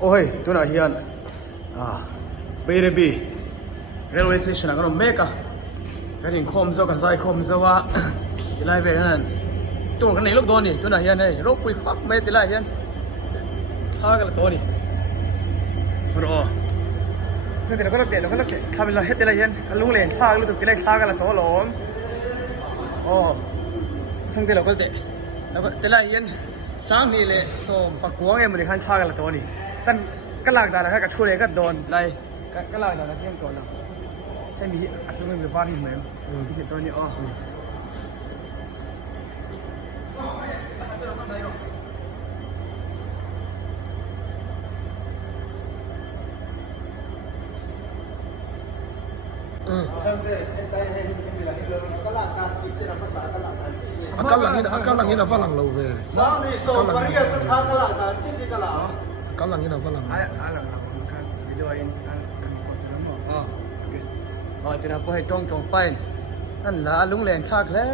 โอ้ยตัวน่ะเฮียนเบรบีเรลเวย์สเตชันก็เมกะกันนี่คอมซะกันใส่คอมซะว่าติไลเวนั่นตัวกันนี่ลูกโดนนี่ตัวน่ะเฮียนนี่ลูกปุยฟักไม่ติไลเฮียนท่ากันตัวนี่รอเดี๋ยวก็เตะทำเป็นเราเฮ็ดติไลเฮียนกันลุงเล่นท่ากันลูกติไลท่ากันละตัวหลอมซึ่งเดี๋ยวก็เตะแล้วก็ติไลเฮียนสามีเลยส่งปักกัวไงมันเลยขั้นท่ากันละตัวนี่ตั้งก็หลักด่านนะครับกับช่วยก็โดนไล่ก็หลักด่านนะที่ยังก่อนเราให้มีอัศวินหรือฟ้าที่เหมือนที่เป็นตัวนี้Akal lang ina falang lo ve. Sami so Maria ka thakala ta chichi kala. Akal lang ina falang. Alam na kung kan video in kan konten mo. Ito na po ay tong pain. An la lung len chak le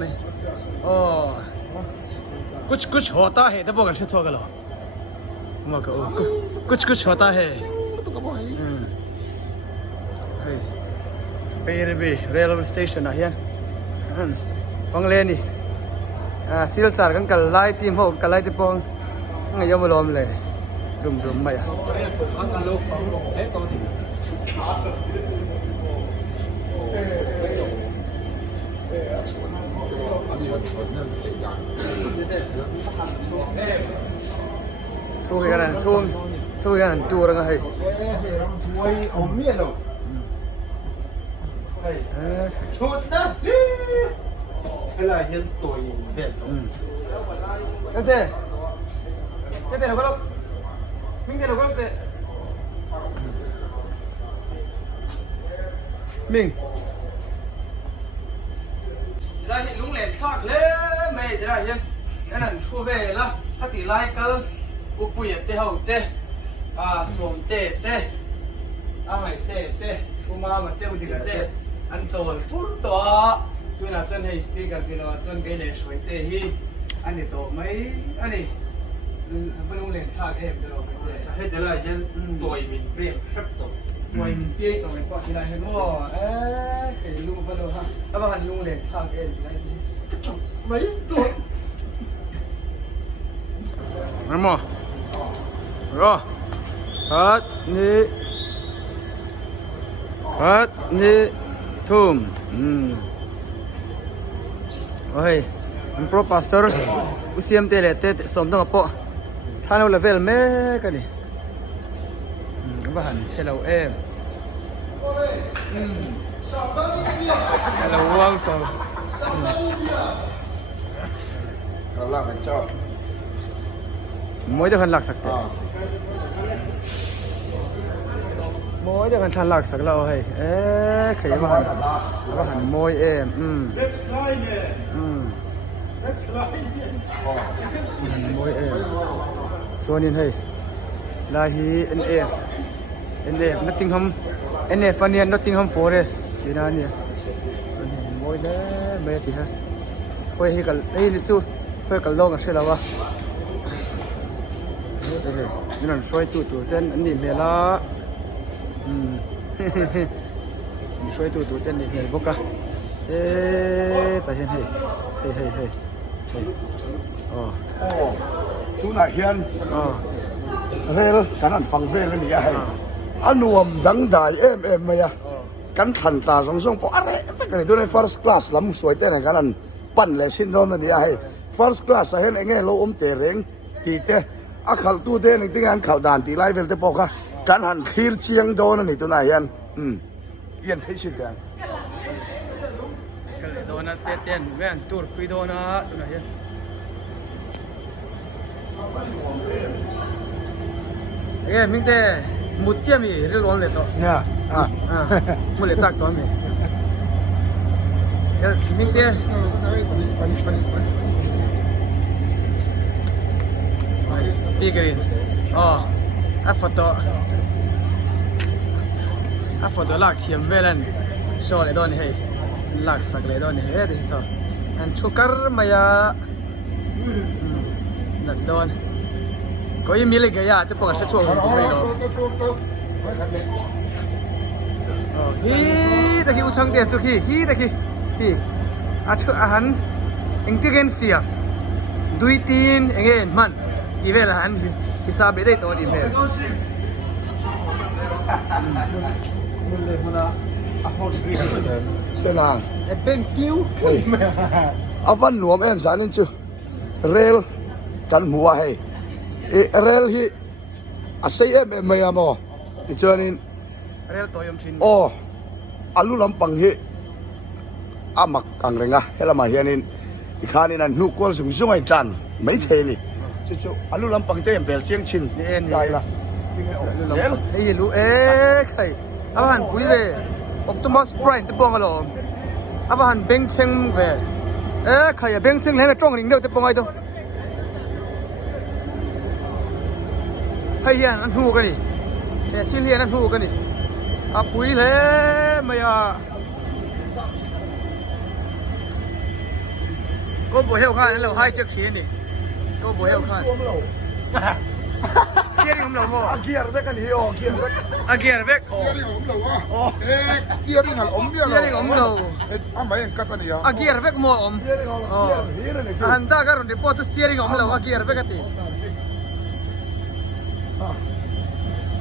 me. कुछ होता है तब बोल छो गलो मको कुछ होता है तो कब है पेरबी रेलवे स्टेशन आ हियन पंगले ni sil char kan kal lai tim ho kal lai ti pong ngai yom lom le dum mai Chui cái này chua ra hay. Thui ổn miệng rồi. Chốt đó. Cái là nhân tuổi đẹp. Cái gì? Cái gì đâu có đâu. Mình gì đâu có đâu. Mình. Đây thì lúng lẹn thoát lên mày thế này cái này chua về làถ้าตีไล่ก็อุปุยเตะหัวเตะสวมเตะอะไรเตะอุมาเตะอุจิกเตะอันโจลฟุ้งตัวน่าจะให้สปีกตัวน่าจะเป็นเลยช่วยเตะฮีอันนี้โตไหมอันนี้ไม่ลงเล่นชาเอฟเดี๋ยวเราไปเล่น Hết đấy là nhân tuổi mình đẹp khắp tuổi. มวยเปี้ยตัวเป็นก้อนที่ไรเห็นว่าเคยลุงพันโลฮะแล้วมาหันลุงเล่นชาเอฟที่ไรที Mấy tuổi. Anh mò rồi hết ni thum ôi anh pro pastor usiam te le te som dong po thano level me cái này và hẳn xe lâu em lâu quang sao Kalau lah macam. mỗi đứa hẳn lạc sạc mỗi đứa hẳn than lạc sạc lâu hay khỉ mà hẳn môi em That's line. That's line. môi em cho nên hay là hi NF Nottingham Forest thì nào nhỉ môi đấy mẹ thì ha quay hi cả đây đi chú quay cả lâu cả xe lâu àนี่นั่นช่วยตัวเต้นอันนี้เมล่าช่วยตัวเต้นนี่เห็นบกะแต่เห็นเฮ้Tu nak hian. Rel kanan fang vel ni ai. Anuam dang dai em maya. Kan than ta song po are ta kan tu first class lam suai te nan kanan pan le sin don ni ai. First class a hen enge lo te reng ti te a khal tu te ni tingan khal dan ti lai vel te poka kan han khir chiang don ni tu na hian yen thei sin ta โดนัทเต้นแว่นตูดคุยโดนัทตัวไหนมิงเต้มุดเจียมีเรื่องร้อนเลยตัว nhaมุดเลยจักตัวมีมิงเต้สปีกเกอร์อัฟฟอตลากเทียมเวลันโชว์เลยโดนเฮ้ยลากสักเลยโดนเฮ้ยดิจ้ะอันชุกร์มายานัดโดนก ก็ยังมีเลยก็อย่าจะเปิดชัดช่วง คัน ไป เอา เนาะ ตุ๊กไม่คันนี้ ฮีตะกี้อุชังเตียนสุขีฮีตะกี้ฮีอาหารอินเทลเจนเซียดุยตีนเองมันอีเวลาหันฮิซาเบได้ตัวดีเมล มันเลยมันอะพอดีเลย เสนาง ไอ้เป็นกิ้ว เฮ้ยเอาฟันหนวมเอ็มสานินจูเรลกันหัวให้เรลฮีอาศัยเอ็มไม่ยามอที่เจอนี่ เรียลตัวยมชิน โอ้อาลุลำปังฮีอามักอังเรงะเฮลามาเฮียนินที่ข้านี่นั่นนุกวลสุงสุงไอจันไม่เทนี่จู่ๆอาลุลำปังเต็มเปลเชียงชินได้ละ เฮ้ยรู้ใครอาหารคุยเลยออปติมัสไพร์ที่ปองกันหรออาหารเบงเชงเว่ใครอะเบงเชงเห็นไหมจ้องริงเดียวที่ปองไอ้ตัวเฮ้ยนั่นหูกันนี่ที่เรียนนั่นหูกันนี่อาปุยเลยไม่อะก็บ่เฮลข้านั่นเราให้จักเชียนี่ก็บ่เฮลข้า ช่วงเรา สเกียร์ของเราพ่อ อาเกียร์เวกันฮีโอเกียร์เวก อาเกียร์เวก สเตียริ่งผมเราวะสเตียริ่งอะไรผมเนี่ย สเตียริ่งของเรา อ่ะไม่เห็นกัตนี่อ่ะ อาเกียร์เวกมั่วอม สเตียริ่งของเกียร์นี่ อันตาการุนเดปอตสเตียริ่งของเราอาเกียร์เวกติ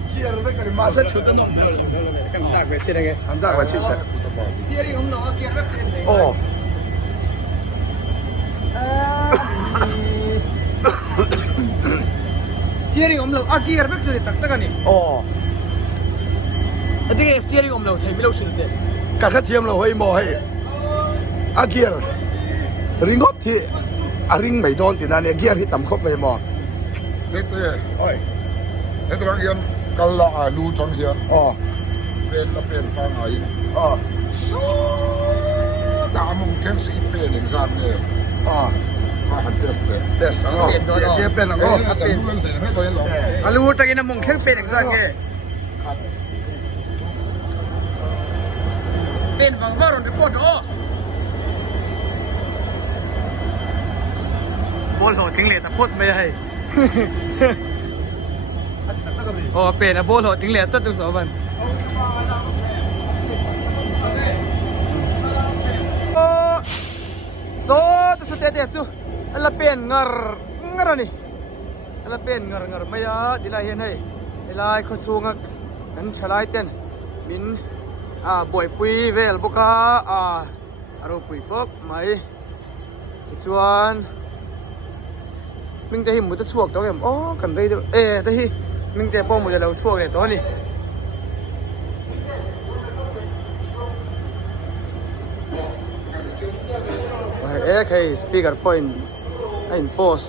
เกียร์เวกันมาเซ็ตชุดนั้น กันตากเวชิดยังไง อันดับว่าชิดแต่ สเตียริ่งของเราอาเกียร์เวกเอง โอ้ สเตียริ่งของเราอาเกียร์เวกสุดตักตะกันนี่ โอ้ อันนี้สเตียริ่งของเราไทยไม่รู้ชื่อเด็ด กัดกระเทียมเราให้หมอให้อาเกียร์ริงอตที่อาริงไม่โดนที่นั่นเนี่ยเกียร์ที่ต่ำคบไม่หมอ Dette โอ้ย heter han igjen Kalla Lutang igjen. อ๋อ Vet at pen panga inn. อ๋อ Så da er munken så i pening sånn. อ๋อ Hva er det det? เดสอ๋อเกียร์เป็นอ๋อ Det er noe det heter en lang. อาลูตะกินน้ำมงเข้เป็นอย่างนั้นไงเป็นฝั่งว่าเราเดปอตโอบอลโหทิ้งเลยแต่พูดไม่ได้โอ้เป็นอะบอลโหทิ้งเลยตัดตัวสองวันโอ้โซ่ตัวสุดเด็ดสุอันละเป็นงานี่อันละเป็นงาไม่ยาดีไลเห็นให้ดีไลเขาสูงกันฉลายเต้นมินบ่อยปุยเวลบุกอารมณ์ปุยปุ๊บไม่ชวนมึงจะหิมมุดช่วงตัวแกอ๋อกันได้ด้วยแต่ที่มึงจะป้องมุดเราช่วงเนี่ยตัวนี้ใครสปีกเกอร์พอยต์ไอ้โพส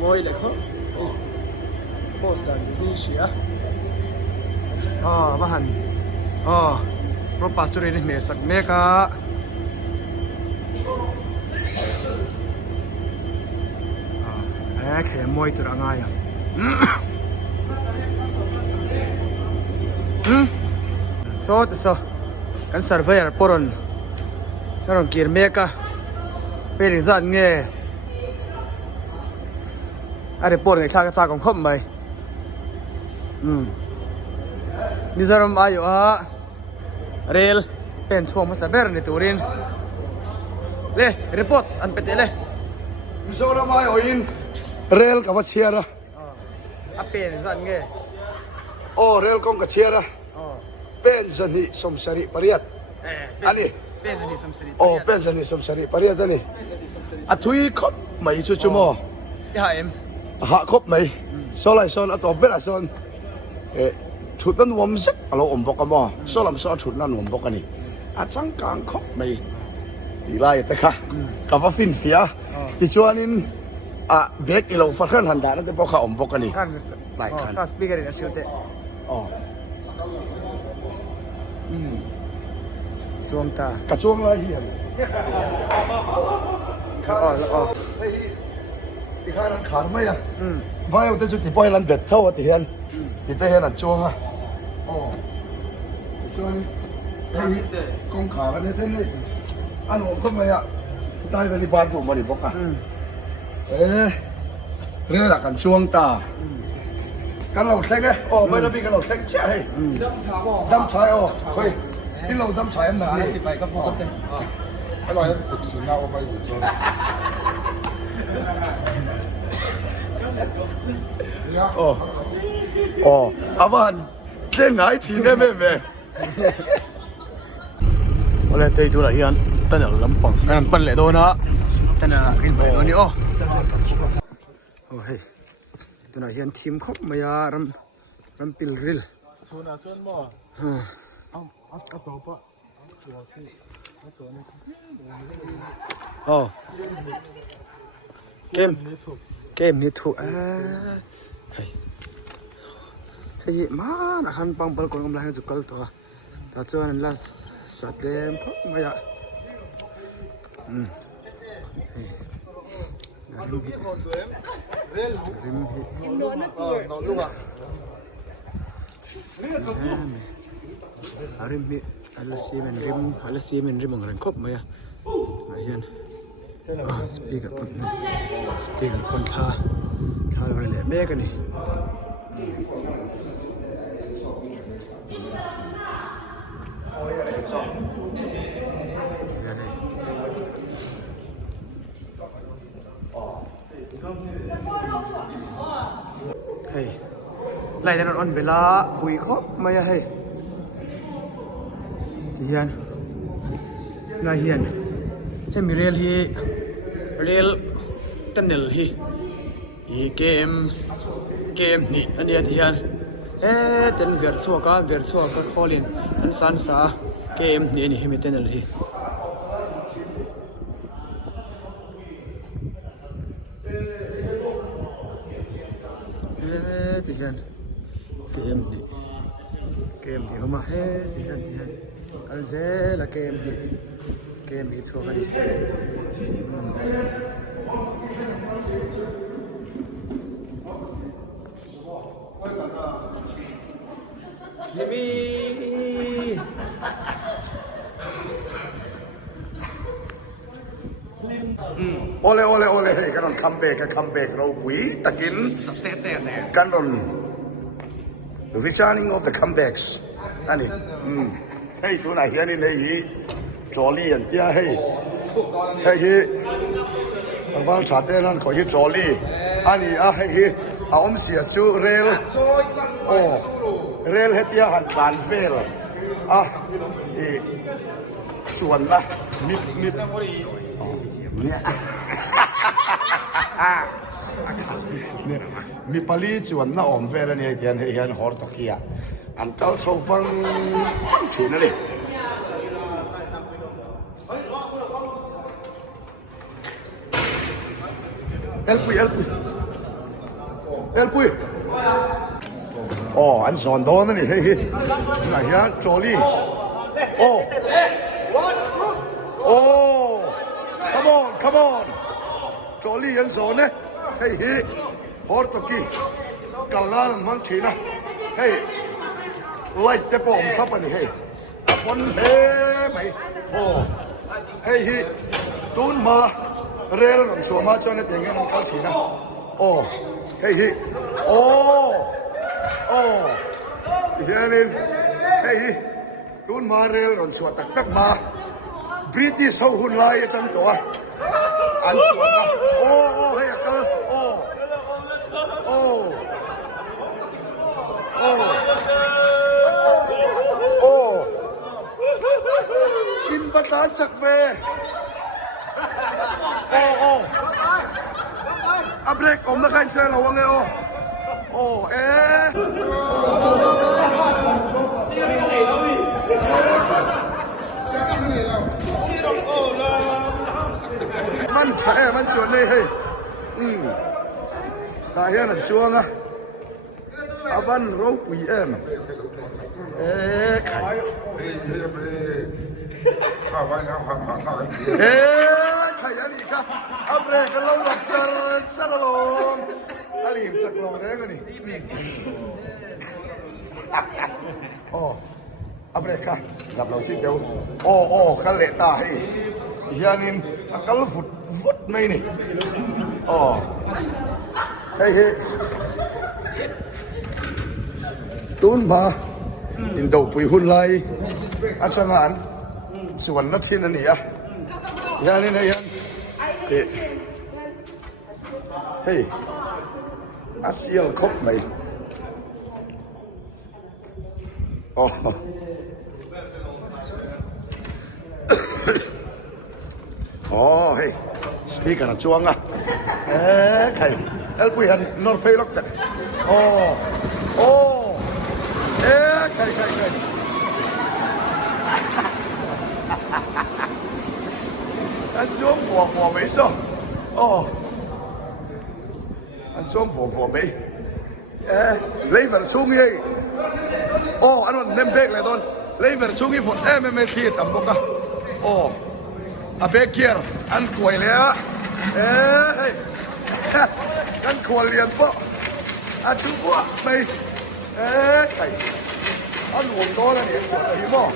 มวยเลยเขาโพสต์ดันดีเชียบ้านโปรปัสตุเรนเมสักเมกะแค่มวยตัวง่ายอ่ะโซ่ตัวโซ่กันเซอร์เวอร์ปอรอนนั่นกีร์เมกะเป็นอีกสัตว์เงี้ยอะไรปอรอนชากระชากของคบไหมมิซารมอายุเรลเป็นช่วงมาสับเบอร์ในตัวรินเล่รีพอร์ตอันเป็นเล่ มิโซรามาโออินเรลกับว่าเชียร์ เป็นสันเงี้ย โอ้เรลกงกับเชียร์เป็นสันนิสมสริปริยัตอันนี้ เป็นสันนิสมสริ โอ้เป็นสันนิสมสริปริยัตอันนี้อัทุยคบไม่จู่ๆมอ ย่าเอ็ม หาคบไม่โซไลซอนอัตัวเบลซอนชุดนั้นวมซึกเราอมบอกกันมอโซลัมซอนชุดนั้นวมบอกกันนี่จังกางคบไม่ดีไล่แต่ค่ะกับว่าฟินเสียที่ชวนินเบกอีเราฟังขันหันดานั่นเป็นเพราะเขาอมบอกกันนี่ ท่าน หลายคัน ท่านสปีกเกอร์เนี่ยชิวเตะ อ๋อ จวงตาก ระช่วงอะไรเหี้ย อ๋อ ไอ้ที่ข้านั้นขาดไหมอ่ะว่าเอาแต่จุดที่ปล่อยลันเบ็ดเท่าที่เห็นที่ได้เห็นอันช่วงอ่ะอ๋อช่วงไอ้กองขาแล้วเนี่ยเท่นี่อันผมก็ไม่อ่ะได้บริบาลผมมาดิบอกอ่ะ เรื่องหลักกันช่วงตากันเราเซ็งไงโอ้ไม่ได้พี่กันเราเซ็งใช่ดำชายโอ้เฮ้ยที่เราดำชายอันนั้นนี่ ไปก็พอเจ้า อร่อยตุกสีเงาไปอยู่จน โอ้โอ้อาวันเล่นไหนทีเนี่ยแม่แม่ 我来对住了，依然等着冷棒，本来多呢，等着给你多呢哦。哦嘿，ตัวไหนเห็นทีมครบมายารำปิลริล ชวนชวนบ่ เอาต่อปะ อ๋อเกมนี้ถูกเฮ้ยเฮ้ยมานะคันปังเปิลคนกำลังจะกลตัวแต่ส่วนนั้นละสัตว์เลี้ยงครบมายาริมฮิ น้องลูกอ่ะ Arim alasimen rim ang kop maya. Ayan. Speaker pun tha le me ka ni. Hey. Lai dan on bela bui kop maya hey. Hian na hian hemi rel hi rel tunnel hi game ni ania hian ten ver chuaka kholin an san sa game ni ni hemi tunnel hi hian game ni homa hian Alze la game ni chu kan Limi ole hey kan on come back ro pui takin kan on the returning of the comebacks ani hey tu na hian ni nei jolly an tia hey hi bang cha te nan ko hi jolly ani a hey a om sia chu rel rel hetia han tlan vel chuan la mit mi pali chuan na om vel ani hian hian hor to kia an kal so vang thina le elpui an son don ni hey na hian jolly come on jolly an son ne hey hor to ki kallan mang thina hey Like the bomb, somebody, hey. One hey, hey, he don't ma rail on so much on it, and I'm catching now. Oh, hey, he here in hey, don't ma rail on so attack ma British how who lie at some door. And so hey, Batan sak ve abrek om na kan sel awang e man chae man chuan nei hey ta hian an chuang a avan ro pui em khai khai ani ka abre ka lo la char lo ali chak lo re ngani abre ka gặp lo chin deu ka le ta hai hianin akal vut mai ni hey hey tun ma in do pui hun lai achaman suan na thin ani a yani na yan hey asial khop mai oh oh hey speaker na chuang a kai el pui han nor phei lok ta oh kai anh xuống vò mấy số anh xuống vò mấy lấy vật xuống đi anh còn nem bag lại thôi lấy vật xuống đi phốt em kia tầm bốc à bag kia anh quay lại á anh quay liền po anh chú po mày thầy anh uống đó là để chuẩn là hiếm không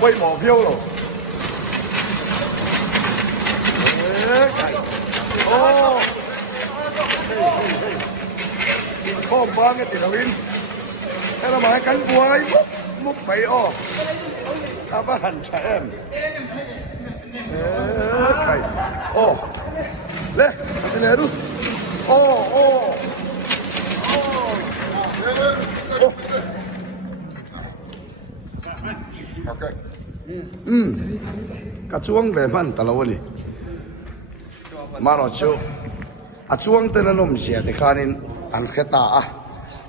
quay mỏ phiêu rồi có ba cái tiền viên hay là mà cánh quay múc bậy ta bắt hẳn trẻ em lên cái này luôn Okay. Ka chuang ve man talawani. Maro chu. A chuang te nanom sia te khanin an kheta a.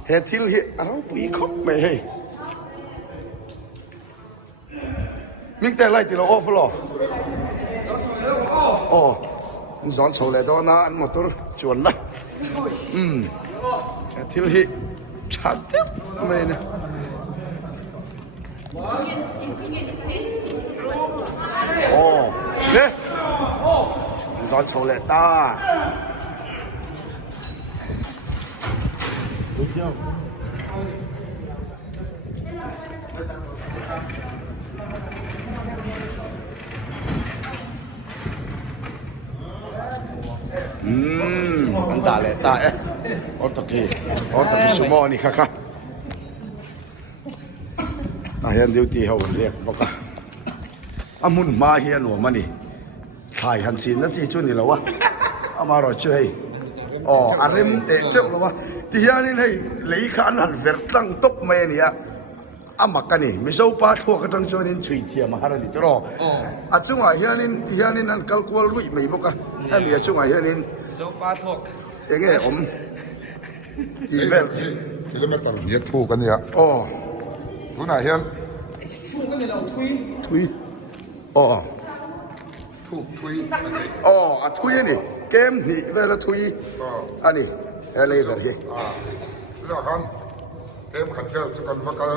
He thil hi arau pui khop me he. Ming te lai ti lo off lo. An zon chho le do na an motor chuan na. He thil hi chat me na. 네. 이거 졸랬다. 안달했다. 어떻게 수모니 카카. Hian duty ho riek boka amun ma hian lo mani thai han sin na ti chu ni lawa amaro chu hei arem te cheu lawa ti hian in hei lei khan han ver tlang top mai nia amakani miso pa tho ka tang chu nin chui thia ma harani tro achunga hian in an kalkual rui mai boka ha mi achunga hian in zo pa thok enge vel kilometer ni thu kan ya tu na hian thui thui a thui ni kem ni vela thui ani ele ver hi tu na khan kem khan vel chu kan vakal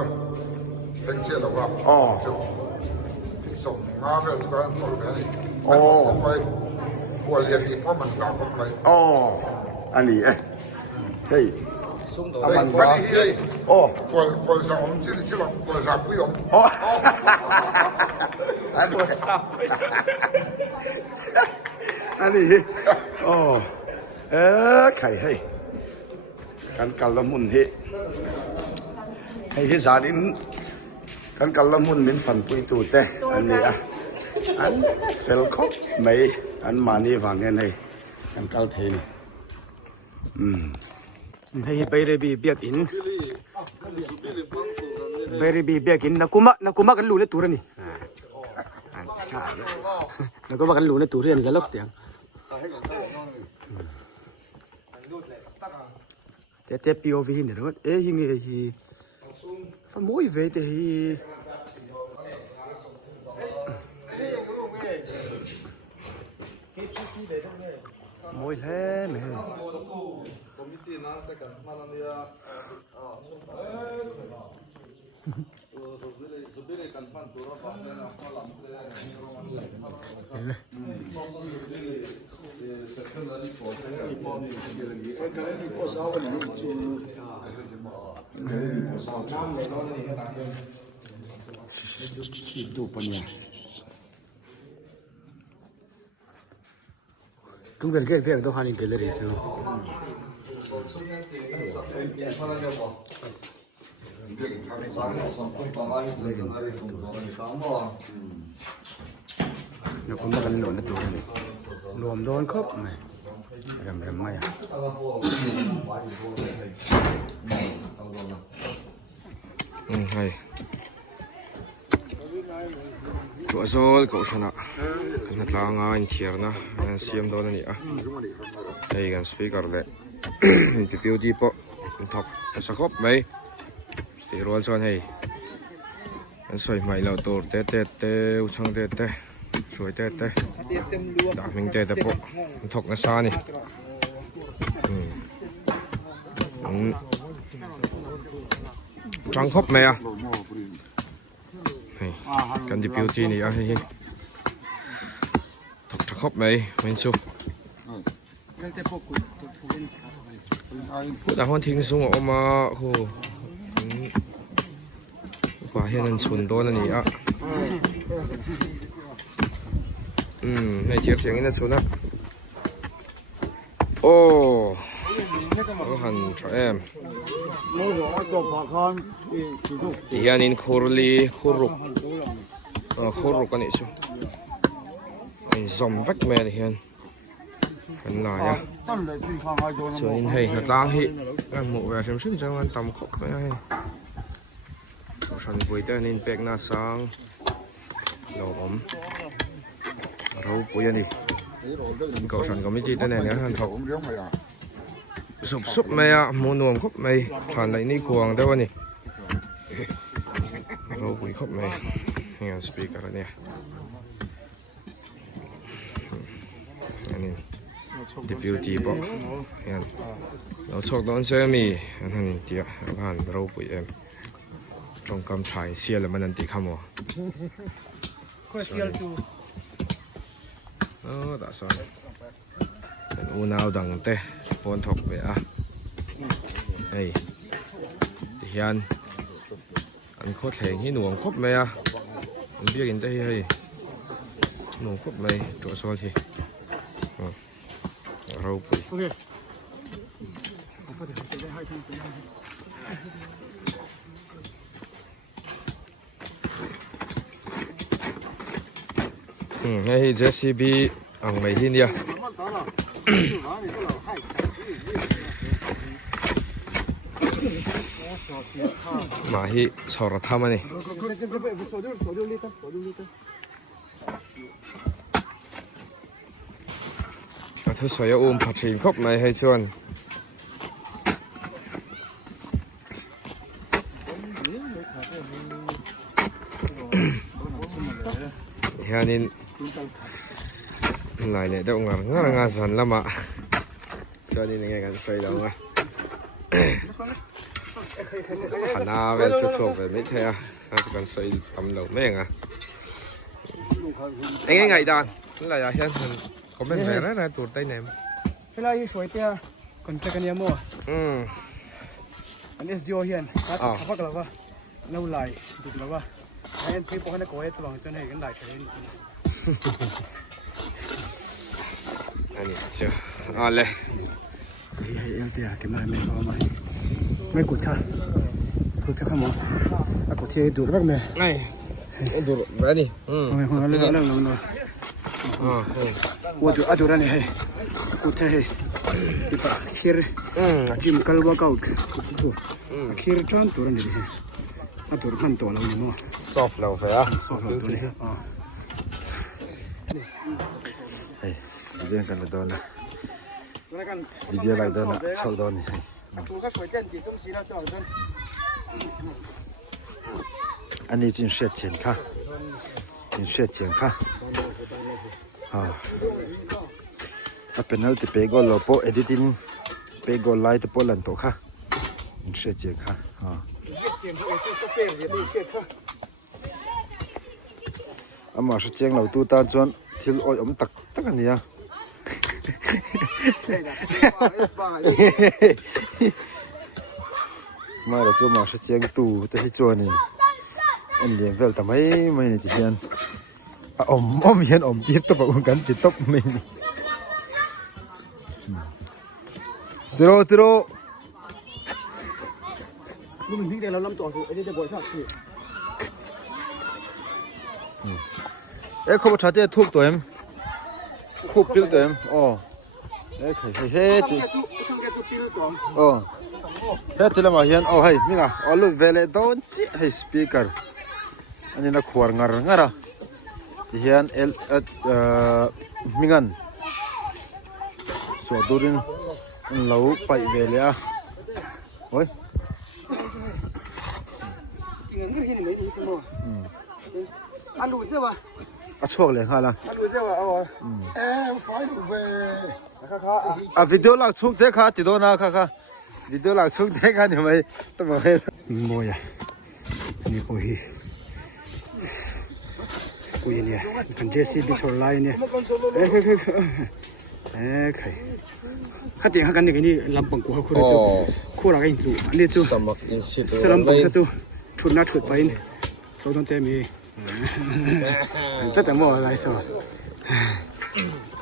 peng che lawa chu fi som nga vel chu kan tol ve ni mai kual lian ni pa man la khop mai ani hey aman ba kual sa om chi chi la kual sa pu yom ani khai hey kan kalamun he hey zarin kan kalamun min fan pui tu te ani an fel khop mai an mani wangen hey kan kal the ni hey berebi biak in berebi biak in nakuma kan lu le turani nakuma kan lu le turian galok tiang te POV ni ro hingi hi fa moi ve te hi moi he me Secondary ดูปะเนี่ย tu ben ke pe do hani gele re chu no ko ma kan no na tu ni rwam don khop mai ram mai hay chỗ rồi cậu xem ạ cái này là anh thiệt na xem đó này à đây cái speaker đấy cái biểu đi bộ thọc sao khóc mấy thì rồi cho này anh xoay mày là tổ tê tê tê trong tê tê xoay tê tê đã mình tê tê bộ thọc nó xa này trắng khóc mày àกันดิบิวตี้นี่อ่ะเฮ้ยถกถกบไหมไม่สู้พูดแต่คนทิ้งสูงออกมาโหกว่าเห็นนั่นชุนโดนนี่อ่ะในเทียบเสียงนี่นั่นชุนนะโอ้หันทรมอีกอันนี้คูรีคูรุกคูรุกกันนี่ชูไอ้ซอมวักแม่ดิเห็นเป็นไรอ่ะส่วนนี้นัดล้างหิกันหมูแบบเช่นจังวันตำขบไปให้ฉันปุยแต่นี่เป็กหน้าสังเราผมเราปุยนี่ก็ฉันก็ไม่จีแต่เนี่ยท่านเขาสุบไม่อะหมูนวมครบไม่ทานอะไรนี่ควงได้วะนี่เราปุยครบไม่เนี่ยสปีกอะไรเนี่ยอันนี้ดิบิวตี้บอกเนี่ยเราชกโดนเซมีอันนี้เดียวผ่านเราปุยเอ็มตรงกำชายเสียแล้วมันนั่นตีขโมยก็เสียจูตาสอนเป็นอูนาวดังเต้ปนถกไปอ่ะเฮ้ยเฮียนอันโคตรแข็งที่หน่วงครบไหมอ่ะมันเบี้ยกินได้เฮ้ยหน่วงครบไหมตัวซอลทีเราไปให้เจสซี่บีอ่างไม่ที่เนี่ยมาฮิชอร์ทามันนี่ถ้าสวยอุ้มผัดถิ่นครบไม่ให้ชวนเฮียนินไหนเนี่ยเดี๋ยวงานสันละมาชวนนี่ยังไงกันใส่แล้วอ่ะหันหน้าเวลชั่วๆแบบนี้เท่อะน่าจะกันใส่ตำเหลวแม่งอ่ะเอ็งไงดานนั่นแหละเฮียนก็เป็นแบบนั้นนะตัวใต้เนมเวลาอยู่สวยเตี้ยคนเจอกันเยอะมั่วอันนี้สโยเฮียนขับพักแล้ววะเล่าไหลดูแล้ววะไอ้เอ็นพี่บอกให้นักโกยจะลองจนให้กันไหลเฉยอันนี้เจ้าอะไรเฮ้ยเอ็นเตี้ยเก็บมาไม่พอมาไม่กดค่ะกดข้ามมาอ่ะกดที่ดูแล้วไหมไงดูแบบนี้ไม่หัวเรื่องว่าดูดูนั่นเฮ้ยกดเฮ้ยที่ปากคีร์จิมคัลวากเอาท์คีร์จานตัวนี้อ่ะตัวขันตัวเราเนี่ยมั้งซอฟต์แล้วเฟ้อซอฟต์ตัวนี้เฮ้ยเรื่องกันโดนนะดีเดียวไรโดนนะชอบโดนนี่อันนี้จินเสียเฉียนค่ะจินเสียเฉียนค่ะถ้าเป็นอะไรที่เปโกโลโปเอดิตินเปโกไลท์โปลันโตค่ะจินเสียเฉียนค่ะอามาสุดเจียงเราตู้ตาจวนที่โอ้ยอมตักกันเนี่ย มาแล้วจะมาเชียงตู่แต่ที่จวนนี่อันเดียวเวลทำไมไม่นี่ที่เฮียนอมเฮียนจีบตบกันจิตตบไม่นี่ติโรลูกมันพิกได้แล้วลำตัวสูไอ้นี่จะบ่อยชอบพี่เขาบอกชัดเจนทุบตัวเองคุบปิ้ลตัวเองอ๋อเฮ้ยที่อ๋อเฮ้ยที่เรามาเห็นอ๋อเฮ้ยนี่นะอ๋อลูกเวลาโดนจีให้สปีกเกอร์อันนี้นักขวานงาระที่เห็นมิงันสวดดูดินเราไปเวลาโอ้ยอันดูใช่ป่ะโชคเลยฮะล่ะอันดูใช่ป่ะเอาไฟดูเว้ยวิดีโอหลักชุกเด็กค่ะติดโดนนะค่ะวิดีโอหลักชุกเด็กค่ะเนี่ยไม่ต้องมาให้โมยนี่คุยเนี่ยกันเจสซี่ดิชอลไลน์เนี่ยใครข้าเตียงข้ากันนี่ลำปังกูเขาคู่จูคู่เรากันจูอันนี้จูสลำปังจูทุนน่าถูกไปเนี่ยโซต้องเจมีจะแต่โมอะไรสิ